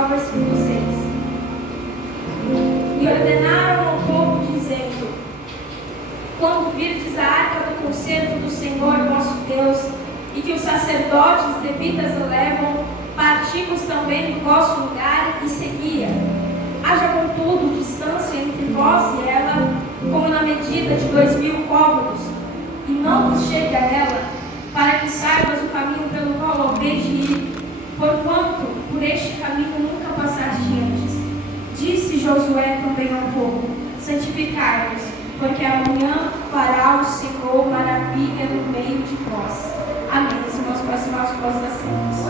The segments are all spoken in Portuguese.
só o versículo 6. E ordenaram ao povo, dizendo: quando virdes a arca do concerto do Senhor vosso Deus, e que os sacerdotes levitas a levam, partimos também do vosso lugar e seguia. Haja, contudo, distância entre vós e ela, como na medida de 2000 côvados, e não vos chegue a ela, para que saibas o caminho pelo qual haveis de ir, porquanto por este caminho nunca passaste antes. Disse Josué também ao povo: santificai-vos, porque amanhã fará o Senhor maravilha no meio de vós. Amém. Os irmãos próximos aos vós da Santos.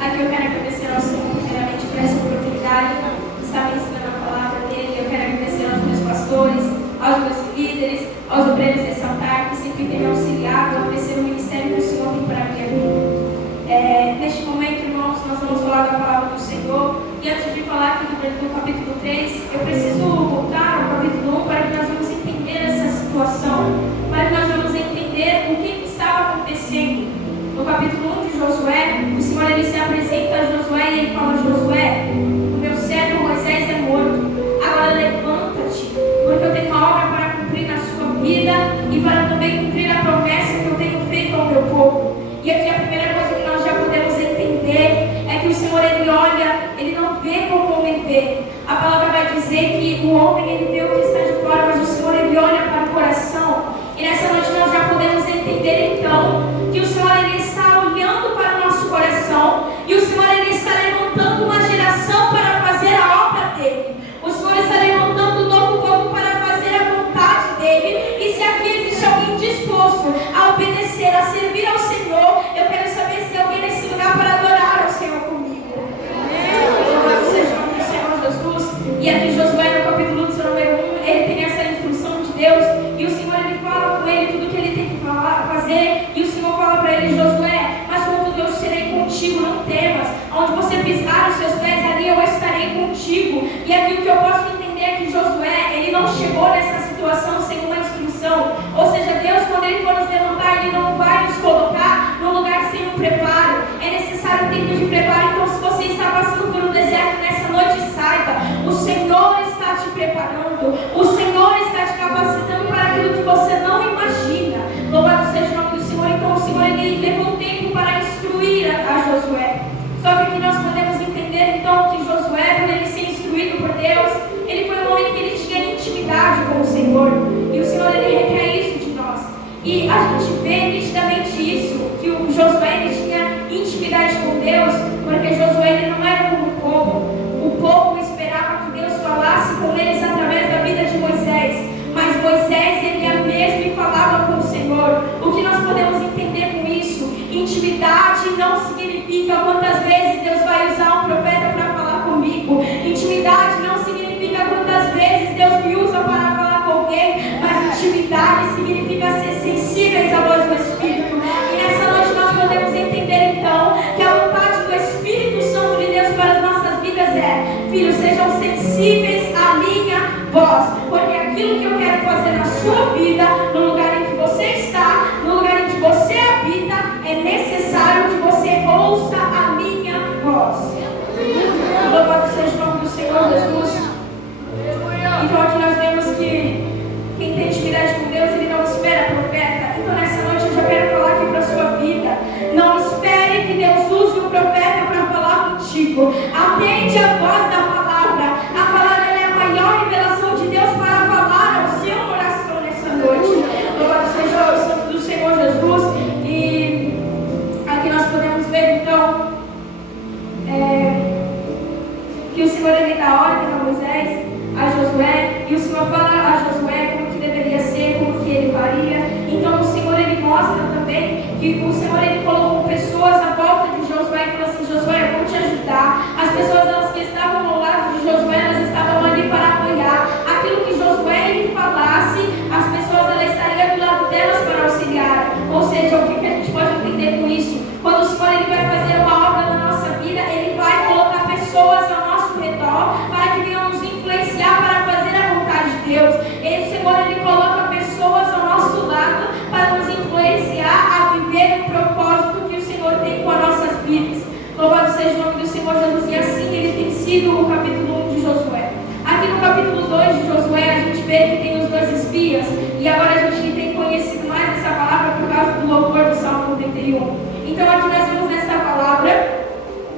Aqui eu quero agradecer ao Senhor, primeiramente, por essa oportunidade de estar ministrando a palavra dele. Eu quero agradecer aos meus pastores, aos meus líderes, aos obreiros desse altar, que sempre têm me auxiliado a crescer o ministério que o Senhor tem para a minha vida. Neste momento, irmãos, nós vamos falar da palavra do Senhor. E antes de falar aqui do capítulo 3, eu preciso voltar ao capítulo 1 para que nós vamos entender essa situação, para que nós vamos entender o que estava acontecendo. No capítulo 1 de Josué, o Senhor ele se apresenta a Josué e ele fala: Josué, o meu servo Moisés é morto, agora levanta-te, porque eu tenho uma obra para cumprir na sua vida e para também cumprir a promessa que eu tenho feito ao meu povo. E aqui a primeira coisa que nós já podemos entender é que o Senhor ele olha, ele não vê como o homem vê. A palavra vai dizer que o homem ele vê o que está de fora, mas o Senhor ele olha para o coração. E nessa noite nós já podemos entender então que o Senhor ele está olhando para o nosso coração e o Senhor ele está levantando uma geração para fazer a obra dele. O Senhor está levantando um novo povo para fazer a vontade dele. E se aqui existe alguém disposto a obedecer, a servir ao Senhor, eu quero saber se alguém nesse lugar para adorar ao Senhor comigo. Louvado seja o nome do Senhor Jesus. E aqui Josué, no capítulo 1, ele tem essa instrução de Deus e o Senhor ele fala com ele tudo o que ele tem que fazer. E o Senhor fala para ele: Josué, mas contudo eu serei contigo, não temas. Onde você pisar os seus pés, ali eu estarei contigo. E aqui o que eu posso entender é que Josué, ele não chegou nessa situação sem uma instrução. Ou seja, Deus, quando ele for nos levantar, ele não vai nos colocar num lugar sem um preparo. É necessário um tempo de preparo. Então, se você está passando por um deserto nessa noite, saiba, o Senhor está te preparando, o Senhor está te capacitando para aquilo que você não imagina. Louvado seja o nome do Senhor. Então o Senhor ele levou tempo para instruir a Josué. Só que aqui nós podemos entender então que Josué, por ele ser instruído por Deus, ele foi um homem que ele tinha intimidade com o Senhor. E o Senhor ele requer isso de nós. E a gente vê nitidamente isso, que o Josué ele tinha intimidade com Deus, porque Josué ele não era como o povo. O povo esperava que Deus falasse com eles através da vida de Moisés. Mas Moisés ele ia mesmo e falava com o Senhor. O que nós podemos entender com isso? Intimidade não significa quantas vezes Deus vai usar um profeta para falar comigo. Intimidade não significa quantas vezes Deus me usa para falar com alguém. Mas intimidade significa ser sensíveis à voz do Espírito. E nessa noite nós podemos entender então que a vontade do Espírito Santo de Deus para as nossas vidas é: filhos, sejam sensíveis à minha voz, porque aquilo que eu quero fazer na sua vida, no lugar em que você está, no lugar em que você habita, é necessário que você ouça a minha voz. Louvado seja o nome do Senhor Jesus. Então aqui nós vemos que quem tem intimidade com Deus, ele não espera profeta. Então nessa noite eu já quero falar aqui para a sua vida: não espere que Deus use o profeta para falar contigo. Atende a voz da palavra. A palavra é a maior revelação de Deus para falar ao seu coração nessa noite. Louvado seja o santo do Senhor Jesus. E aqui nós podemos ver então que o Senhor ele dá ordem a Moisés, a Josué, e o Senhor fala a Josué como que deveria ser, como que ele faria. Então o Senhor ele mostra também que o Senhor ele colocou pessoas à volta de Josué e falou assim: Josué, eu vou te ajudar. As pessoas elas que estavam ao lado de Josué, elas estavam ali para apoiar aquilo que Josué ele falasse. As pessoas elas estariam do lado delas para auxiliar. Ou seja, o que a gente pode entender com isso? Quando o Senhor ele vai fazer uma obra na nossa vida, ele vai colocar pessoas ao nosso redor para que venham nos influenciar para fazer a vontade de Deus. E o Senhor ele coloca pessoas ao nosso lado para nos influenciar a viver o propósito que o Senhor tem com as nossas vidas. Louvado seja o nome do Senhor Jesus. E assim sido o capítulo 1 de Josué. Aqui no capítulo 2 de Josué, a gente vê que tem os 2 espias, e agora a gente tem conhecido mais essa palavra por causa do louvor do Salmo 91. Então aqui nós vemos nessa palavra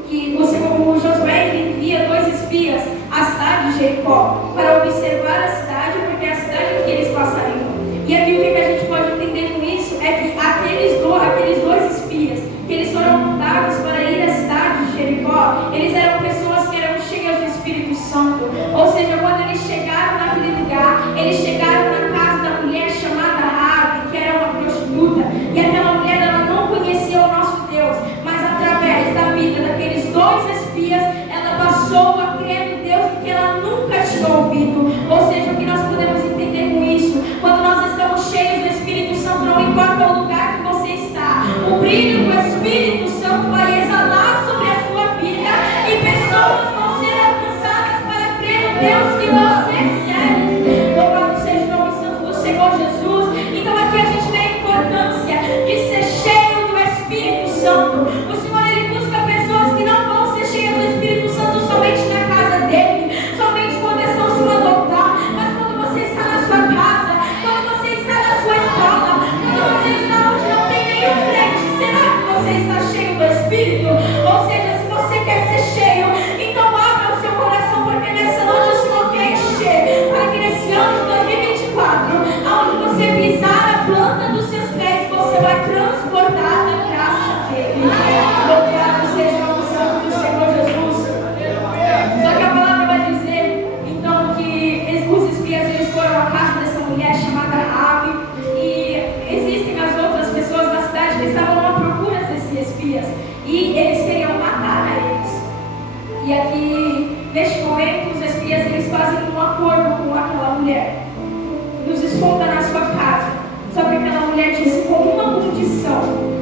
que o Josué envia 2 espias à cidade de Jericó para observar a cidade, porque é a cidade em que eles passariam. E aqui o que a gente pode entender com isso é que aqueles dois espias, que eles foram mandados para ir à cidade de Jericó, eles eram pessoas que eram cheias do Espírito Santo. Ou seja, quando eles chegaram naquele lugar, eles chegaram na casa da mulher chamada Raabe, que era uma prostituta, e aquela mulher ela não conhecia o nosso Deus, mas através da vida daqueles 2 espias, ela passou a crer no Deus que ela nunca tinha ouvido. Ou seja, o que nós podemos entender com isso? Quando nós estamos cheios do Espírito Santo, não importa o lugar que você está, o brilho do Espírito Santo vai exalar sobre a sua vida e pessoas vão ser alcançadas para crer no Deus que você serve. Louvado seja o nome santo do Senhor Jesus. Então aqui a gente vê a importância de ser cheio do Espírito Santo. O Senhor ele busca pessoas que não vão ser cheias do Espírito Santo somente na casa dele, somente quando estão se adotar, mas quando você está na sua casa, quando você está na sua escola, quando você está onde não tem nenhum crente. Será que você está cheio do Espírito? Ou seja, se você quer ser cheio, então abra o seu coração, porque nessa noite o Senhor quer encher, para que nesse ano de 2024, aonde você pisar a planta dos seus pés, você vai transportar a graça dele. Louvado seja o santo do Senhor Jesus. Só que a palavra vai dizer, então, que os espias eles foram à casa dessa mulher chamada Raabe, e existem as outras pessoas da cidade que estavam à procura desses espias, e eles queriam matar a eles. E aqui, neste momento, os espias eles fazem um acordo com aquela mulher: nos esconda na sua casa. Só que aquela mulher disse com uma condição: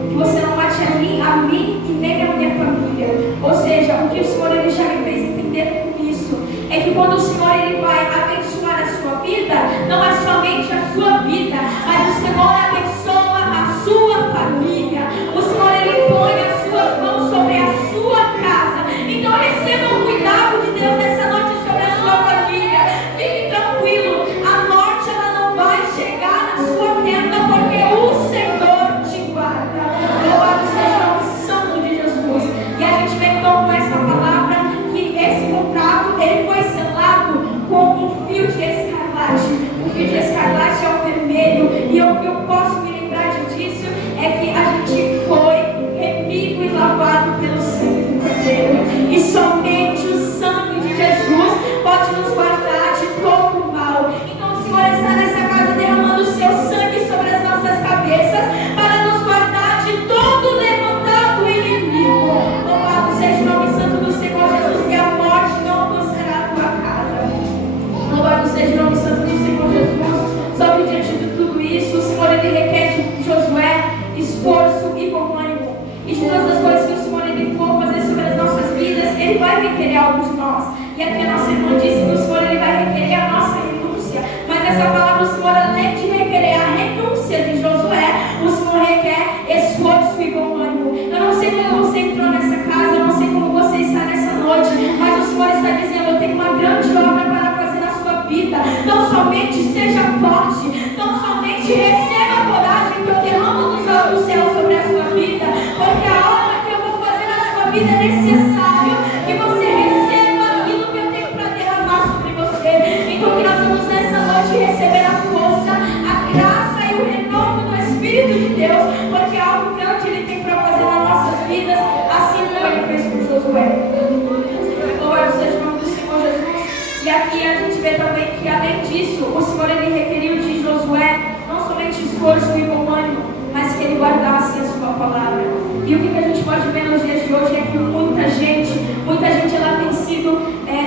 que você não mate a mim e nem a minha família. Ou seja, o que o Senhor ele já me fez entender com isso é que quando o Senhor ele vai abençoar a sua vida, não é somente a sua vida, mas o Senhor abençoa a sua família. O Senhor ele põe as suas mãos sobre a sua casa. Então receba o cuidado de Deus nessa noite sobre a sua família. Fique tranquilo, a morte ela não vai chegar na sua tenda, porque o Senhor te guarda. Louvado seja o nome santo de Jesus. E a gente vem então com essa palavra que esse contrato ele foi selado com um fio de escarlate. O fio de escarlate é o vermelho, e o que eu posso me lembrar disso é que a gente foi remido e lavado pelo sangue do Cordeiro, e somente o sangue de Jesus pode nos guardar de todo o mal. Então o Senhor está nessa casa derramando o seu sangue sobre as nossas cabeças para nos guardar de todo levantado inimigo. Louvado seja o nome santo do Senhor Jesus, que a morte não alcançará a tua casa. Louvado seja o nome santo do Senhor Jesus. Só que diante de tudo isso, o Senhor ele requer de Josué esforço e bom ânimo. E de todas as coisas que o Senhor ele for fazer sobre as nossas vidas, ele vai requerer algo de nós. E aqui a nossa irmã disse que o Senhor ele vai requerer a nossa renúncia. Mas essa palavra, o Senhor, além de requerer a renúncia de Josué, o Senhor requer esforço e bom ânimo. Eu não sei como você entrou nessa casa, eu não sei como você está nessa noite, mas o Senhor está dizendo: eu tenho uma grande obra para fazer na sua vida. Não somente seja forte, não somente receba coragem que eu derramo do céu sobre a sua vida, porque a obra que eu vou fazer na sua vida é necessário que você receba aquilo que eu tenho para derramar sobre você. Então que nós vamos nessa noite receber a força, a graça e o renovo do Espírito de Deus, porque algo grande ele tem para fazer nas nossas vidas, assim como ele fez com Josué. Louvado seja o nome do Senhor Jesus. E aqui a gente vê também que, além disso, o Senhor ele requeriu de Josué não somente esforço e bom ânimo, mas que ele guardasse a sua palavra. E o que a gente pode ver nos dias de hoje é que muita gente ela tem sido,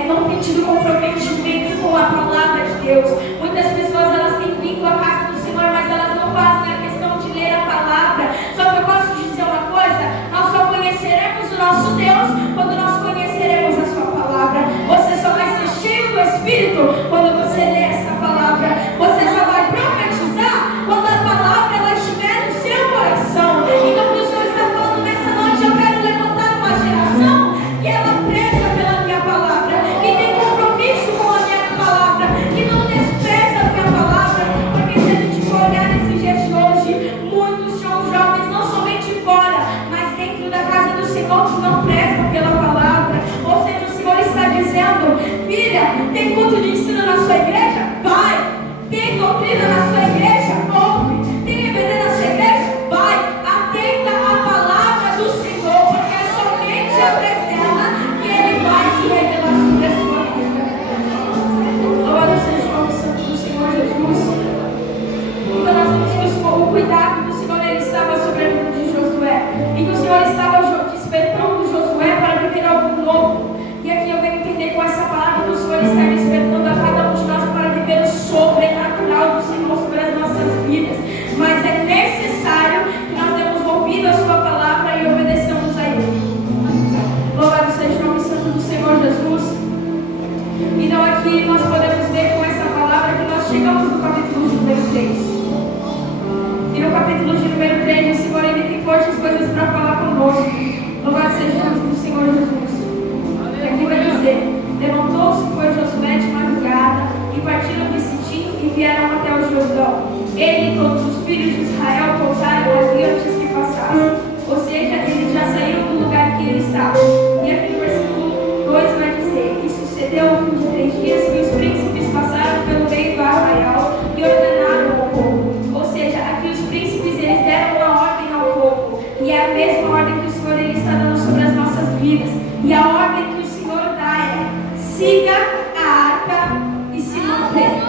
não tem tido comprometimento com a palavra de Deus. Muitas pessoas elas têm vindo à casa do Senhor, mas elas não fazem a questão de ler a palavra. Só que eu posso te dizer uma coisa: nós só conheceremos o nosso Deus quando nós conheceremos a sua palavra. Você só vai ser cheio do Espírito quando você lê essa palavra. Você só vai profetizar quando a palavra ela estiver no seu coração. Então o Senhor está falando nessa noite: eu quero levantar uma geração Tem culto de ensino na sua igreja? Vai. Tem doutrina na sua igreja? Ouve. Tem EBD na sua igreja? Vai. Atenda a palavra do Senhor, porque é somente através dela que Ele vai se revelar sobre a sua vida. Louvado seja o nome santo do Senhor Jesus. Então nós vemos que o cuidado do Senhor ele estava sobre a vida de Josué. E que o Senhor estava despertando Josué para viver algo novo. E aqui eu venho entender com essa palavra que o Senhor está despertando a cada um de nós para viver o sobrenatural do Senhor sobre as nossas vidas. Mas é necessário que nós demos ouvido a sua palavra e obedeçamos a Ele. Louvado seja o nome santo do Senhor Jesus. Então aqui nós podemos ver com essa palavra que nós chegamos no capítulo de número 3. E no capítulo de número 3, o Senhor ele tem fortes coisas para falar conosco. Louvado seja o nome do Senhor Jesus. E aqui vai dizer: levantou-se, foi Josué de madrugada, e partiram de Sitim e vieram até o Jordão. Ele e todos os filhos de Israel pousaram ali antes que passassem. Ou seja, eles já saíram do lugar que ele estava. E aqui no versículo 2 vai dizer: e sucedeu ao fim de 3 dias que os príncipes passaram pelo meio do arraial e ordenaram ao povo. Ou seja, aqui os príncipes eles deram uma ordem ao povo. E é a mesma ordem que o Senhor ele está dando sobre as nossas vidas. E a ordem que o Senhor dá é: siga a arca e se mantenha.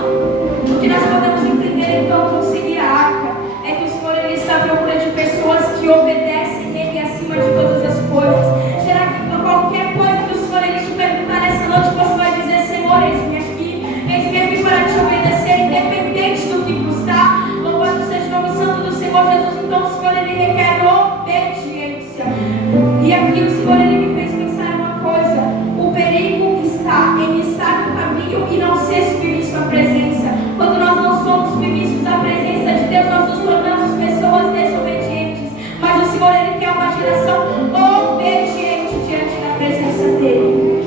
O que nós podemos entender então com seguir a arca é que o Senhor ele está à procura de pessoas que obedecem Ele acima de todas as coisas. Será que qualquer coisa que o Senhor ele te perguntar nessa noite você vai dizer: Senhor, eis-me aqui para te obedecer, independente do que custar? Louvado seja o nome santo do Senhor Jesus. Então o Senhor ele requer obediência. E aqui o Senhor ele me fez pensar uma coisa: o perigo está em estar no caminho e não ser submisso à presença. Quando nós não somos submissos à presença de Deus, nós nos tornamos pessoas desobedientes. Mas o Senhor ele quer uma geração obediente diante da presença dele.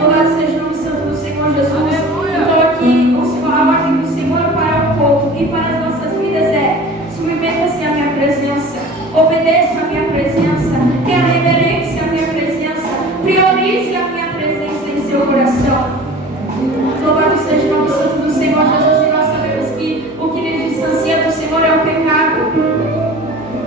Louvado seja o nome santo do Senhor Jesus. Então aqui a ordem do Senhor para o povo e para as nossas vidas é: submeta-se à minha presença, obedeça à minha presença, tenha reverência à minha presença, priorize a minha presença em seu coração. Louvado seja o nome santo do Senhor Jesus. E nós sabemos que o que nos distancia do Senhor é o pecado.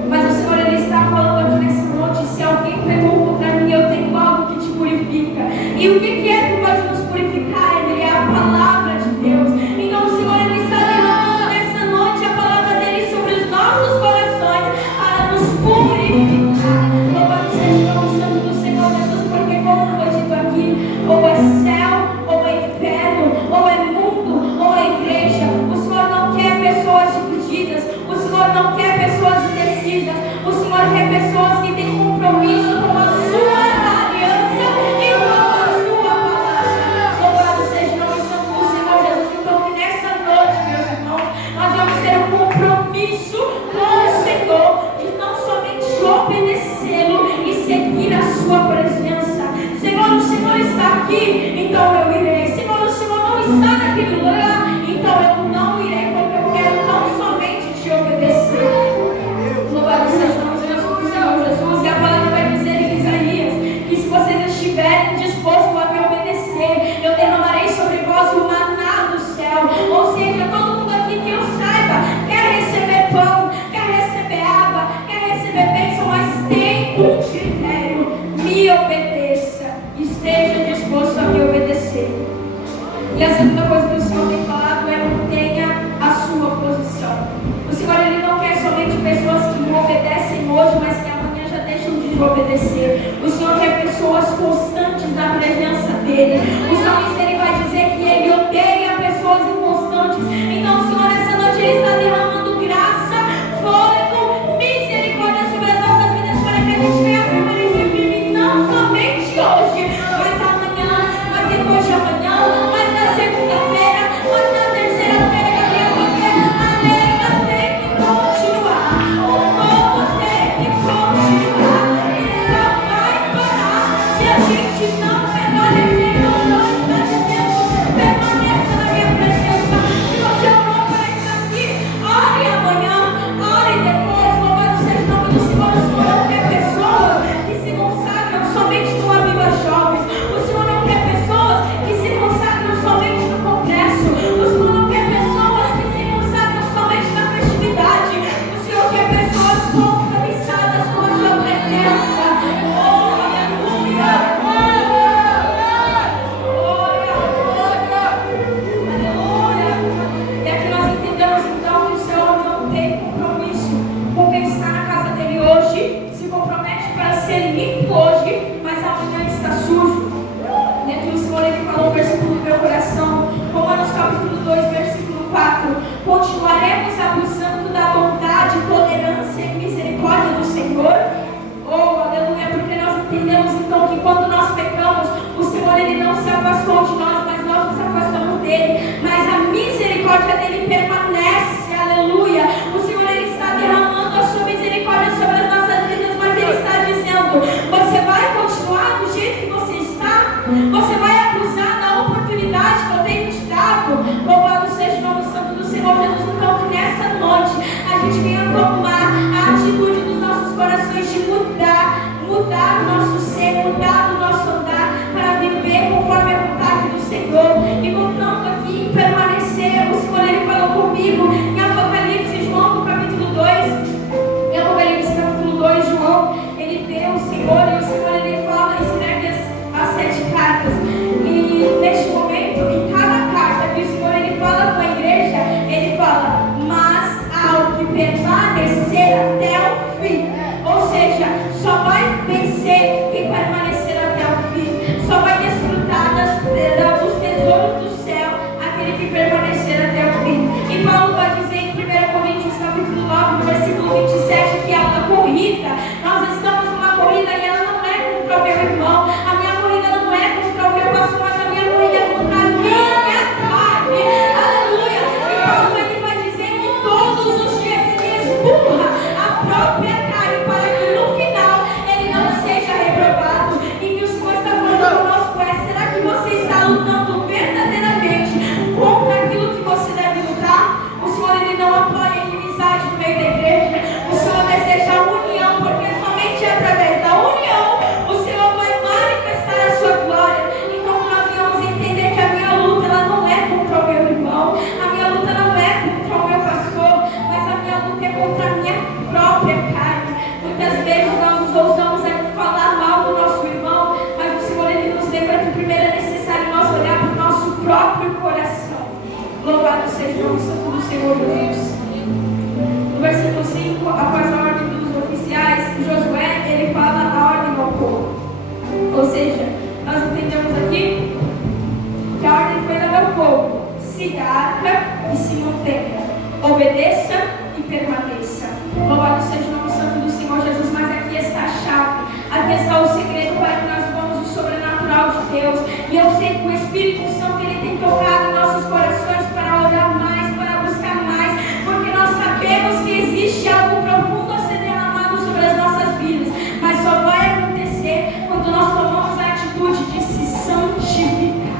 Mas o Senhor ele está falando aqui nessa noite: se alguém pecou contra mim, eu tenho algo que te purifica. E o que é que pode nos purificar? Ele é a palavra de Deus. Então o Senhor ele está derramando nessa noite a palavra dele sobre os nossos corações para nos purificar. Louvado seja o nome santo do Senhor Jesus, porque como foi dito aqui, ou é céu, ou é inferno, ou é mundo, ou é igreja. O Senhor não quer pessoas divididas. O Senhor não quer pessoas indecisas. O Senhor quer pessoas que têm compromisso com a sua aliança e com a sua palavra. Louvado seja o nome santo do Senhor Jesus. Então que nessa noite, meus irmãos, nós vamos ter um compromisso com o Senhor de não somente obedecê-lo e seguir a sua presença. Senhor, o Senhor está aqui, então eu irei. Senhor, o Senhor não está naquele lugar, então eu não irei, porque eu quero não somente te obedecer. Louvado seja o nome do Senhor Jesus. E a palavra vai dizer em Isaías que se vocês estiverem dispostos a me obedecer, eu derramarei sobre vós o maná do céu. Ou seja, todo mundo aqui que eu saiba quer receber pão, quer receber água, quer receber bênção, mas tem um critério: me obedeça, esteja disposto a me obedecer. E a segunda coisa que o Senhor tem falado é: mantenha a sua posição. O Senhor ele não quer somente pessoas que me obedecem hoje, mas que amanhã já deixam de obedecer. O Senhor quer pessoas constantes na presença dele. O salmista ele vai dizer que ele odeia pessoas inconstantes. Então o Senhor nessa noite ele está derramando graça, fôlego, misericórdia sobre as nossas vidas, para que a gente venha permanecer firme, não somente hoje, mas amanhã, mas depois de amanhã, mas na segunda-feira, mas na terceira-feira, porque a lenda tem que continuar, o povo tem que continuar, e só vai parar se a gente não permanecer. Então o Senhor está dizendo: permaneça na minha presença. Se você orou para estar aqui, ore amanhã, ore depois. Louvado seja o nome do Senhor. O Senhor não quer pessoas que se consagram somente no Aviva Jovens. O Senhor não quer pessoas que se consagram afastou de nós, mas nós nos afastamos dele. Mas a misericórdia dele permanece, aleluia. O Senhor, ele está derramando a sua misericórdia sobre as nossas vidas, mas ele está dizendo: você vai continuar do jeito que você está? Você vai abusar da oportunidade que eu tenho te dado? Louvado seja o nome santo do Senhor Jesus. Então, que nessa noite a gente venha tomar a atitude dos nossos corações de mudar o nosso ser, mudar o nosso andar, para viver conforme a vontade do Senhor. E voltando aqui, permanecer, o Senhor, ele falou comigo em Apocalipse, João, no capítulo 2. Em Apocalipse, capítulo 2, João, ele vê o Senhor, e o Senhor, ele fala, escreve as 7 cartas. E neste momento, em cada carta que o Senhor, ele fala com a igreja, ele fala: mas ao que permanecer até o fim. Ou seja, só vai vencer quem permanecer até o fim. Só vai desfrutar dos tesouros do céu aquele que permanecer até o fim. E Paulo vai dizer em 1 Coríntios capítulo 9, versículo 27, que a corrida, nós estamos numa corrida e ela não é contra o meu irmão. A minha corrida não é contra o meu pastor, mas a minha corrida é contra a minha carne. Aleluia. E Paulo, ele vai dizer que todos os dias ele empurra a própria carne para que no final ele não seja reprovado. E que o Senhor está falando conosco é: será que você está lutando verdadeiramente contra aquilo que você deve lutar? O Senhor, ele não apoia a inimizade no meio da igreja. O Senhor deseja a união, porque somente através da união o Senhor vai manifestar a sua glória. Então nós vamos entender que a minha luta, ela não é contra o meu irmão, a minha luta não é contra o meu pastor, mas a minha luta é contra a minha própria carne. Muitas vezes nós nos ousamos a falar mal do nosso irmão, mas o Senhor, ele nos lembra que primeiro é necessário nós olhar para o nosso próprio coração. Louvado seja o nome santo do Senhor Jesus. No versículo 5, após a ordem dos oficiais, Josué, ele fala a ordem ao povo. Ou seja, nós entendemos aqui que a ordem foi dada ao povo: siga a arca e se mantenha, obedeça e permaneça. Louvado seja o nome santo do Senhor Jesus. Mas aqui está a chave, aqui está o segredo para que nós vamos o sobrenatural de Deus. E eu sei que o Espírito Santo, ele tem tocado em nossos corações para orar mais, para buscar mais, porque nós sabemos que existe algo profundo a ser derramado sobre as nossas vidas, mas só vai acontecer quando nós tomamos a atitude de se santificar.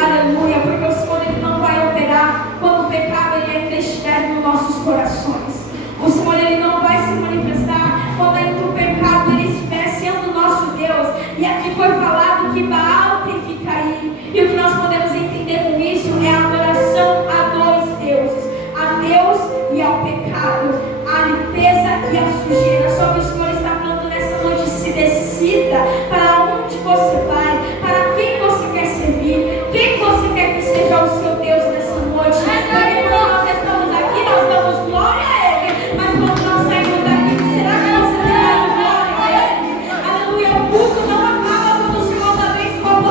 Aleluia, porque o Senhor, ele não vai operar quando o pecado, ele ainda estiver nos nossos corações. O Senhor, ele não vai se manifestar quando ainda o pecado, ele estiver sendo nosso Deus. E aqui foi falado que Baal tem que cair. E o que nós podemos entender com isso é a adoração a dois deuses: a Deus e ao pecado, a limpeza e a sujeira. Só que o Senhor está falando nessa noite: se decida para onde você vai, para quem você quer servir, quem você quer que seja o seu Deus nessa noite. Porque quando nós estamos aqui, nós damos glória a Ele, mas quando nós saímos daqui, será que você tem dado glória a Ele? Aleluia. O culto não acaba quando o Senhor da vez com a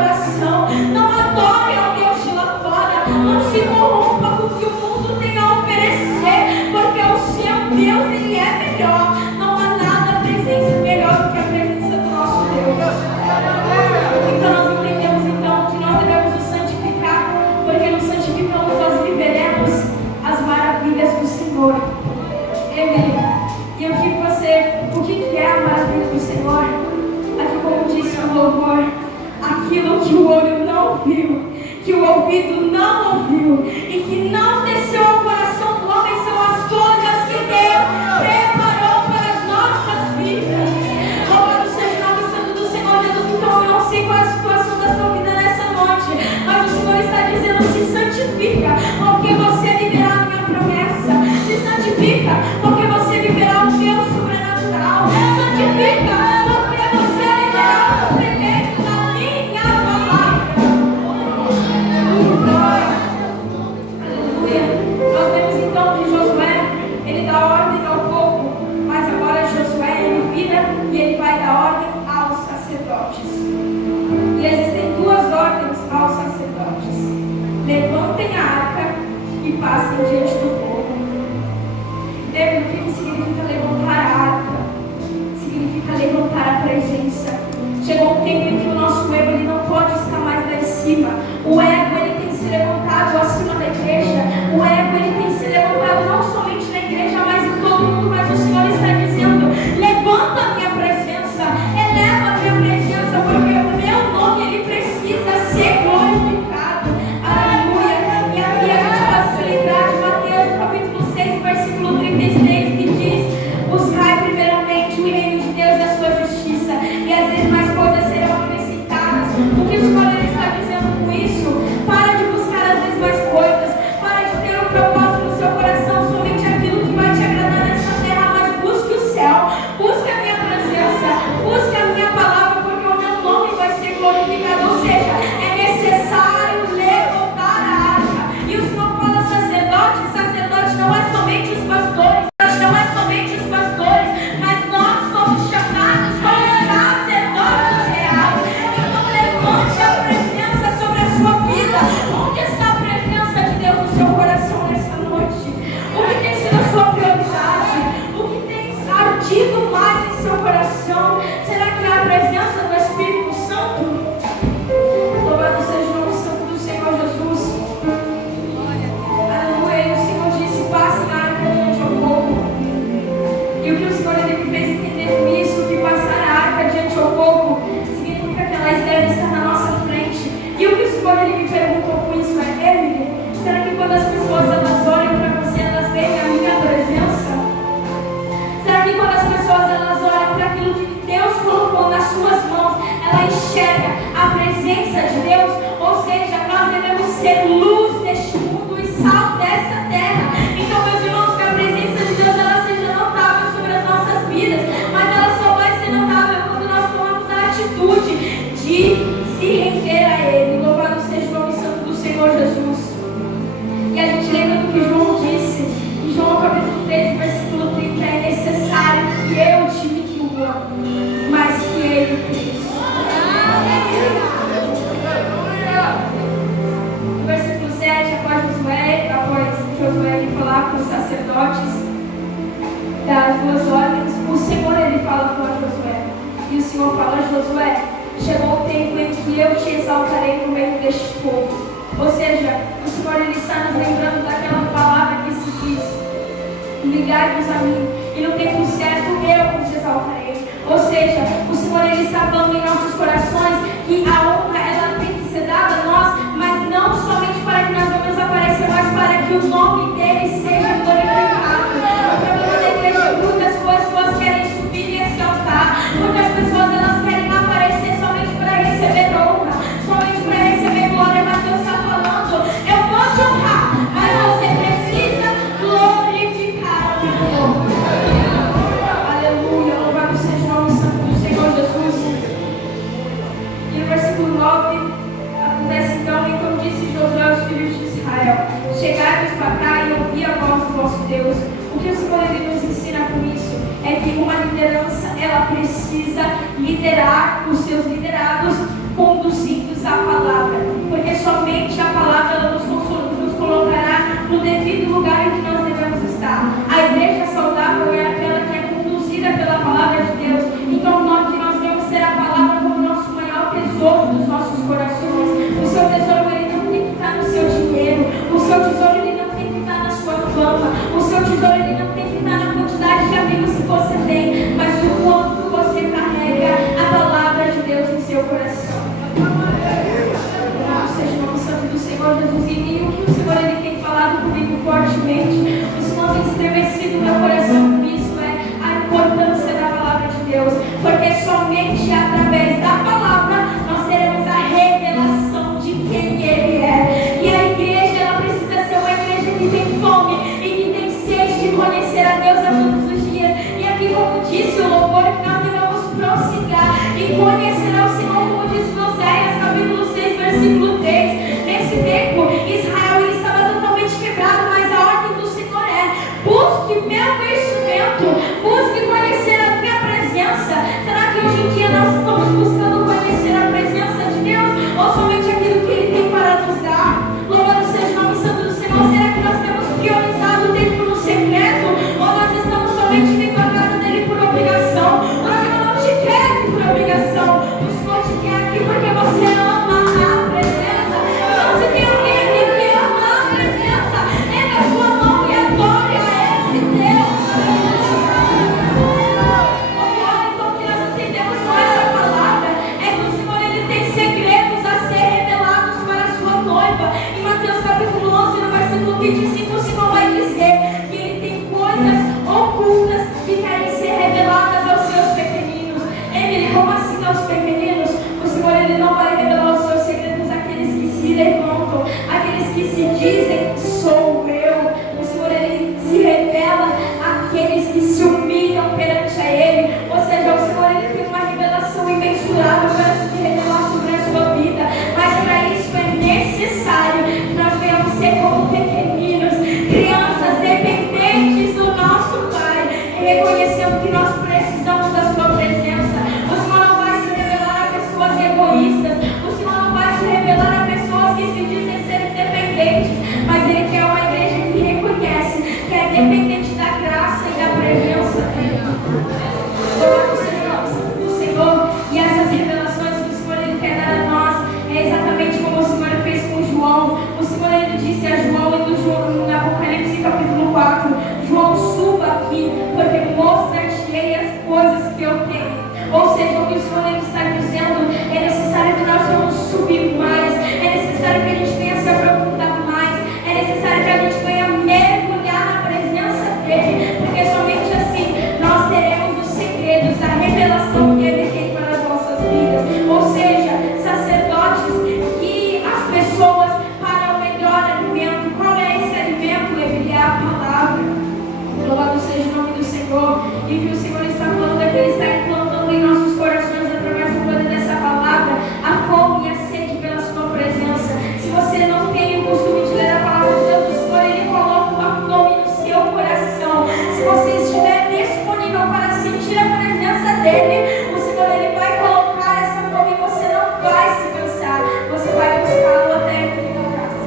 coração. Não adore ao Deus de lá fora. Não se corrompa com o que o mundo tem a oferecer, porque o seu Deus, Ele é melhor. Não há nada presença melhor do que a presença do nosso Deus. Então nós entendemos então que nós devemos nos santificar, porque nos santificando nós viveremos as maravilhas do Senhor. E o que é a maravilha do Senhor? Aqui, como disse o louvor, aquilo que o olho não viu, que o ouvido não ouviu e que não desceu ao coração do homem, são as coisas que Deus preparou para as nossas vidas. Louvado seja o nome santo do Senhor Jesus. Então eu não sei qual é a situação da sua vida nessa noite, mas o Senhor está dizendo: se santifica, porque você viverá a minha promessa. Se santifica, porque você viverá o meu sobrenatural. Santifica, porque você viverá o cumprimento da minha palavra. Aleluia. Nós vemos então que Josué, ele dá ordem ao povo, mas agora Josué, ele vira e ele vai dar ordem aos sacerdotes. E existem duas ordens aos sacerdotes: levantem a arca e passem diante do povo. O que significa levantar a arca? Significa levantar a presença. Chegou um tempo em que o nosso ego, ele não pode estar mais lá em cima. O ego, ele tem que ser levantado acima da igreja. O ego, ele tem que ser levantado não somente na igreja, mas em todo mundo. Mas o Senhor está dizendo: levanta a minha presença, eleva a minha presença, porque o meu nome, ele precisa ser glorificado. Aleluia. E aqui a gente pode se lembrar de Mateus capítulo 6, versículo 36, que diz: buscai primeiramente o reino de Deus e a sua justiça, e as demais coisas serão acrescentadas. O que o Senhor está dizendo com isso? Para de buscar as mesmas coisas, para de ter um propósito no seu coração, somente aquilo que vai te agradar nessa terra, mas busque o céu, busque a minha presença, busque a minha palavra, porque o meu nome vai ser glorificado. Ou seja, é necessário levantar a arca. E o Senhor fala sacerdote não é somente os pastores, não é somente os pastores, mas nós somos chamados como sacerdotes reais. Então levante a presença sobre a sua vida. Onde está a presença de Deus no seu coração nessa noite? O que tem sido a sua prioridade? O que tem ardido mais em seu coração? Será que é a presença do Espírito Santo? Louvado seja o nome santo do Senhor Jesus. Aleluia. E o Senhor disse: passe a arca diante ao povo. E o que o Senhor, ele me fez entender com isso, que passar a arca diante ao povo significa que elas devem estar na nossa frente. E o que o Senhor, ele me perguntou com isso é: Emily, será que quando as pessoas elas olham para você, elas veem a minha presença? Será que quando as pessoas elas olham para aquilo que Deus colocou nas suas mãos, ela enxerga a presença de Deus? Ou seja, nós devemos ser luz deste mundo e sal dessa terra. Então, meus irmãos, que a presença de Deus ela seja notável sobre as nossas vidas, mas ela só vai ser notável quando nós tomamos a atitude de se render a Ele. Louvado seja o nome santo do Senhor Jesus. E a gente lembra do que João disse em João capítulo 13, versículo 30: é necessário que eu diminua, mas que Ele cresça. No versículo 7, após Josué ele falar com os sacerdotes das duas ordens, o Senhor, ele fala com Josué. E o Senhor fala: Josué, chegou o tempo em que eu te exaltarei no meio deste povo. Ou seja, o Senhor, ele está nos lembrando daquela palavra que se diz: ligai-vos a mim, e no tempo certo eu vos exaltarei. Ou seja, o Senhor, ele está falando em nossos corações que a honra ela tem que ser dada a nós, mas não somente para que nós vamos aparecer, mas para que o nome dele seja glorificado. O problema da igreja é que muitas pessoas querem subir nesse altar, muitas pessoas elas querem aparecer somente para receber honra, somente para receber glória, mas Deus está falando: eu vou te honrar, mas você precisa glorificar o meu nome. Aleluia, louvado seja o nome santo do Senhor Jesus. E no versículo 9 acontece então disse Josué aos filhos de Israel: chegai-vos para cá e ouvi a voz do vosso Deus. O que o Senhor ele nos ensina com isso é que uma liderança ela precisa liderar os seus liderados conduzidos à palavra, porque somente a palavra ela nos colocará no devido lugar em que nós devemos estar. A igreja saudável é aquela que é conduzida pela palavra de Deus. Então nós devemos ter a palavra como nosso maior tesouro dos nossos corações. O seu tesouro ele não tem que estar no seu dinheiro, o seu tesouro ele não tem que estar na sua fama, o seu tesouro ele não tem que estar na quantidade de amigos que você tem, mas o quanto você carrega a palavra de Deus em seu coração. Seja o nome santo do Senhor Jesus. E o que o Senhor ele tem falado comigo fortemente, o Senhor tem estremecido meu coração com isso, é a importância da palavra de Deus, porque somente através da palavra nós teremos a revelação de quem Ele é. E a igreja ela precisa ser uma igreja que tem fome e que tem sede de conhecer a Deus a todos os dias. E aqui, como disse o louvor, que nós devemos prossigar e conhecer ao Senhor, como diz Oséias, capítulo 6, versículo 3. Nesse tempo, Israel ele estava totalmente quebrado, mas a ordem do Senhor é: busque meu conhecimento, busque conhecer a minha presença. Será que hoje em dia nós estamos buscando conhecer a presença de Deus, ou somente aquilo que Ele tem para nos dar? Louvado seja o nome santo do Senhor. Será que nós temos priorizado o tempo no secreto, ou nós estamos somente vindo à casa dele por obrigação? O Senhor não te quer aqui por obrigação, o Senhor te quer aqui porque você ama a presença. Então, se tem alguém aqui que ama a presença, erga a sua mão e adore a esse Deus. Então, o que nós entendemos com essa palavra é que o Senhor ele tem segredos a ser revelados para a sua noiva. Em Mateus capítulo 11, no versículo 25, o Senhor vai dizer que Ele tem coisas ocultas que querem ser reveladas aos seus pequeninos. Emily, como assim aos pequeninos? O Senhor ele não vai revelar os seus segredos àqueles que se levantam, àqueles que se dizem, sou eu. O Senhor ele se revela àqueles que se humilham perante a Ele. Ou seja, o Senhor ele tem uma revelação imensurável para se revelar sobre a sua vida. Mas para isso é necessário que nós venhamos ser como pequeninos, crianças dependentes do nosso Pai, reconhecendo que nós precisamos da sua presença. O Senhor não vai se revelar a pessoas egoístas, o Senhor não vai se revelar a pessoas que se dizem ser dependentes, mas Ele quer uma igreja que reconhece que é dependente da graça e da presença dEle. Louvado seja o nome santo do Senhor. E essas revelações que o Senhor ele quer dar a nós é exatamente como o Senhor fez com João. O Senhor ele disse a João em Apocalipse capítulo 4: João, suba aqui, porque mostra-te as coisas que eu tenho. Ou seja, o que o Senhor ele está dizendo é necessário que nós vamos subir mais, é necessário que a gente venha se aprofundar mais, é necessário que a gente venha mergulhar na presença dEle, porque somente assim nós teremos os segredos, a revelação que Ele tem para as nossas vidas. Ou seja, sacerdotes guiem as pessoas para o melhor alimento. Qual é esse alimento? Ele é a palavra. Louvado seja o nome do Senhor. E o que o Senhor está falando é que Ele está implantando em nossos corações, através do poder dessa palavra, a fome e a sede pela sua presença. Se você não tem o costume de ler a palavra de Deus, o Senhor ele coloca uma fome no seu coração. Se você estiver disponível para sentir a presença dEle, o Senhor ele vai colocar essa fome e você não vai se cansar. Você vai buscá-lo até aqui na casa.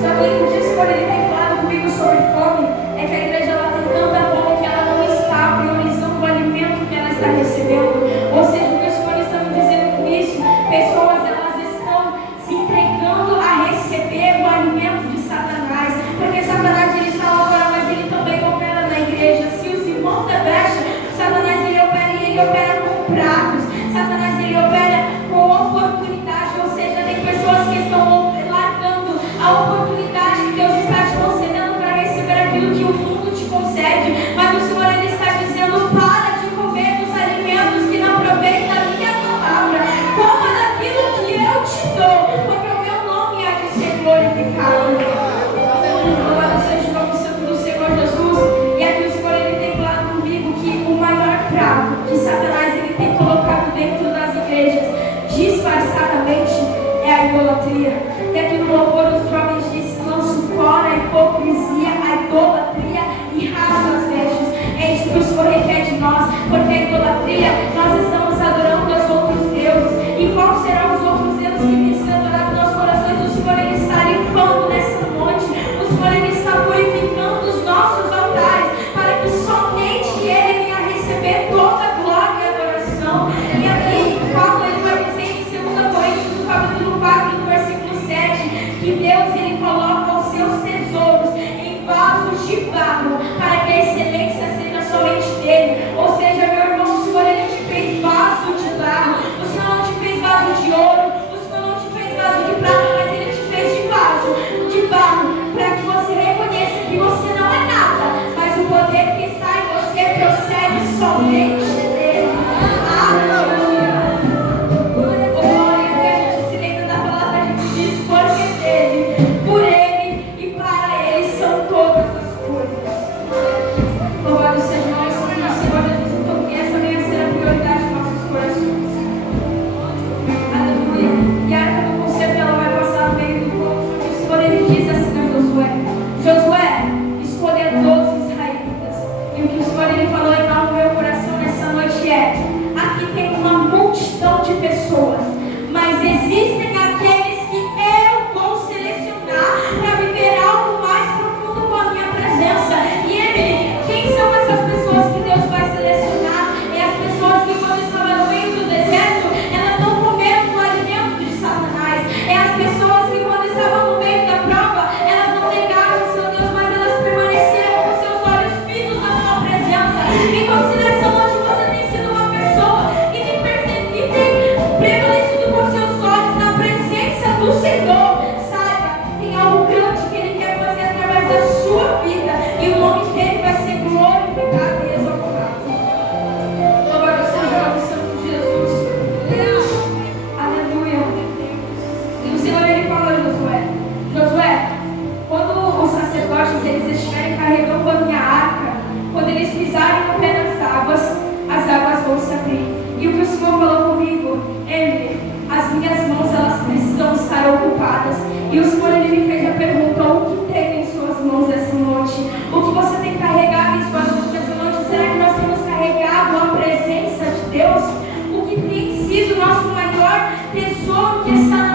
Sabe o que o Senhor ele tem falado comigo sobre fome? É que a igreja ela tem tanta fome que ela não está priorizando o alimento que ela está recebendo. Ou seja, o que o Senhor está me dizendo com isso? Pessoas elas estão se entregando a receber o alimento de Satanás. Porque Satanás ele está lá fora, mas ele também opera na igreja. Se os irmãos da brecha, Satanás ele opera e ele opera com pratos. Satanás ele opera com oportunidade. Ou seja, tem pessoas que estão largando a oportunidade que Deus está te concedendo para receber aquilo que o mundo te concede. Mas o Senhor ele está dizendo: para de comer dos alimentos que não provém da minha palavra, coma daquilo que eu te dou, porque o meu nome há de ser glorificado. Louvado seja o nome santo do Senhor Jesus. E aqui o Senhor ele tem falado comigo que o maior prato que Satanás ele tem colocado dentro das igrejas que está em você procede somente dele. Aleluia. Glória, que a gente se lembra da palavra que diz: porque dele, por ele e para ele são todas as coisas. Louvado seja o nosso Senhor Jesus, então que essa venha ser a prioridade de nossos corações. Aleluia. E a arca do concerto, ela vai passar no meio do povo. O Senhor, ele diz assim a Josué: Josué, escolha 12 israelitas. E o que o Senhor, ele falou em no meu coração nessa noite é: aqui tem uma multidão de pessoas, mas existem aqueles que eu vou selecionar para viver algo mais profundo com a minha presença. E Emily, quem são essas pessoas que Deus vai selecionar? É as pessoas que quando estavam no meio do deserto, elas não comeram do alimento de Satanás. É as pessoas que quando estavam no meio da prova, elas não negaram o seu Deus, mas elas permaneceram com seus olhos fitos na sua presença. Em consideração onde você tem sido uma pessoa que tem prevalecido com seus olhos na presença do Senhor, saiba, tem algo grande que Ele quer fazer através da sua vida, e o nome dele vai ser glorificado e exaltado. Louvado seja o nome santo de Jesus. Aleluia. E o Senhor, ele falou a Josué: Josué, quando os sacerdotes eles estiverem carregando a minha arca, quando eles pisarem no pé das águas, as águas vão se abrir. E o que o Senhor falou comigo: Emily, as minhas mãos elas precisam estar ocupadas. E o Senhor, ele me fez a pergunta: o que tem em suas mãos essa noite? O que você tem carregado em suas mãos essa noite? Será que nós temos carregado a presença de Deus? O que tem sido nosso maior tesouro que está na